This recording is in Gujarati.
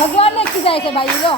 ભગવાનને ખીજાય છે ભાઈ લો.